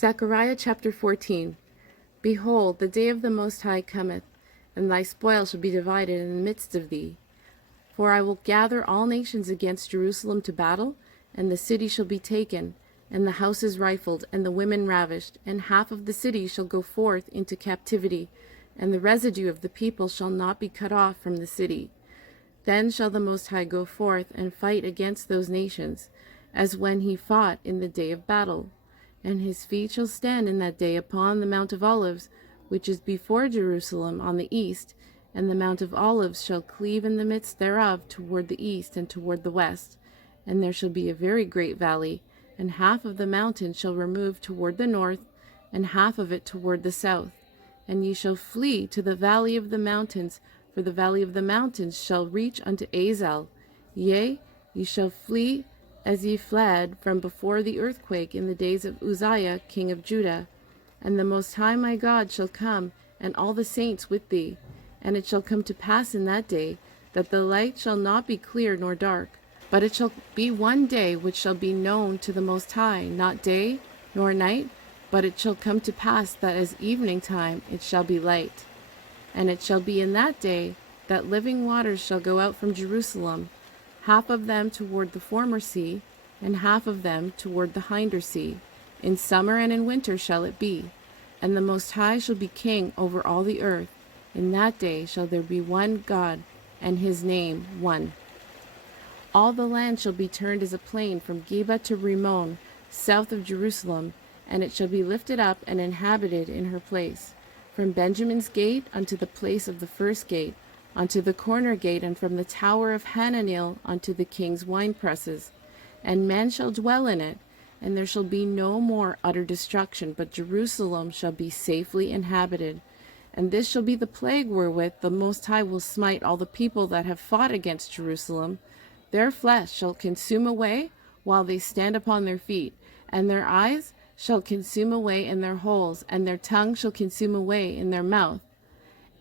Zechariah chapter 14. Behold, the day of the Most High cometh, and thy spoil shall be divided in the midst of thee. For I will gather all nations against Jerusalem to battle, and the city shall be taken, and the houses rifled, and the women ravished, and half of the city shall go forth into captivity, and the residue of the people shall not be cut off from the city. Then shall the Most High go forth and fight against those nations, as when he fought in the day of battle. And his feet shall stand in that day upon the Mount of Olives, which is before Jerusalem on the east, and the Mount of Olives shall cleave in the midst thereof toward the east and toward the west. And there shall be a very great valley, and half of the mountain shall remove toward the north, and half of it toward the south. And ye shall flee to the valley of the mountains, for the valley of the mountains shall reach unto Azel. Yea, ye shall flee as ye fled from before the earthquake in the days of Uzziah king of Judah. And the Most High my God shall come, and all the saints with thee. And it shall come to pass in that day, that the light shall not be clear nor dark, but it shall be one day which shall be known to the Most High, not day nor night, but it shall come to pass that as evening time it shall be light. And it shall be in that day that living waters shall go out from Jerusalem, half of them toward the former sea, and half of them toward the hinder sea. In summer and in winter shall it be. And the Most High shall be king over all the earth. In that day shall there be one God, and his name one. All the land shall be turned as a plain from Geba to Rimmon, south of Jerusalem, and it shall be lifted up and inhabited in her place. From Benjamin's gate unto the place of the first gate, unto the corner gate, and from the tower of Hananel unto the king's winepresses. And men shall dwell in it, and there shall be no more utter destruction, but Jerusalem shall be safely inhabited. And this shall be the plague wherewith the Most High will smite all the people that have fought against Jerusalem. Their flesh shall consume away while they stand upon their feet, and their eyes shall consume away in their holes, and their tongue shall consume away in their mouth.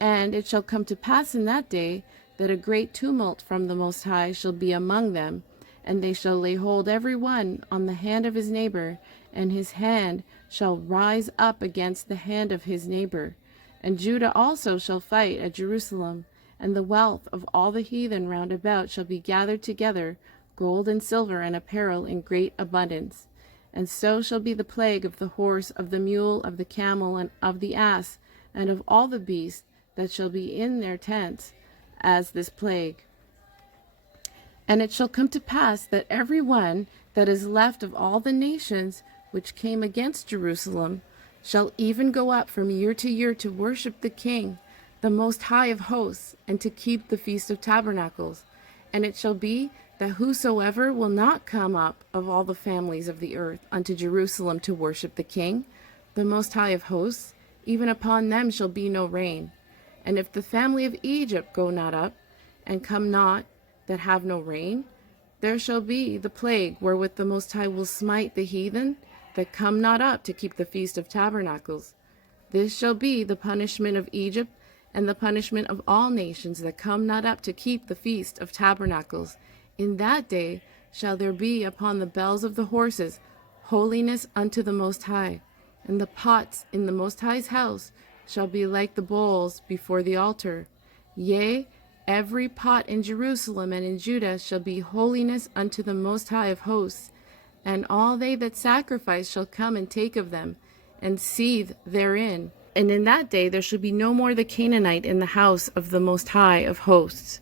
And it shall come to pass in that day that a great tumult from the Most High shall be among them, and they shall lay hold every one on the hand of his neighbor, and his hand shall rise up against the hand of his neighbor. And Judah also shall fight at Jerusalem, and the wealth of all the heathen round about shall be gathered together, gold and silver and apparel in great abundance. And so shall be the plague of the horse, of the mule, of the camel, and of the ass, and of all the beasts that shall be in their tents, as this plague. And it shall come to pass that every one that is left of all the nations which came against Jerusalem shall even go up from year to year to worship the King, the Most High of hosts, and to keep the Feast of Tabernacles. And it shall be that whosoever will not come up of all the families of the earth unto Jerusalem to worship the King, the Most High of hosts, even upon them shall be no rain. And if the family of Egypt go not up, and come not, that have no rain, there shall be the plague wherewith the Most High will smite the heathen that come not up to keep the Feast of Tabernacles. This shall be the punishment of Egypt, and the punishment of all nations that come not up to keep the Feast of Tabernacles. In that day shall there be upon the bells of the horses holiness unto the Most High, and the pots in the Most High's house shall be like the bowls before the altar. Yea, every pot in Jerusalem and in Judah shall be holiness unto the Most High of hosts, and all they that sacrifice shall come and take of them, and seethe therein. And in that day there shall be no more the Canaanite in the house of the Most High of hosts.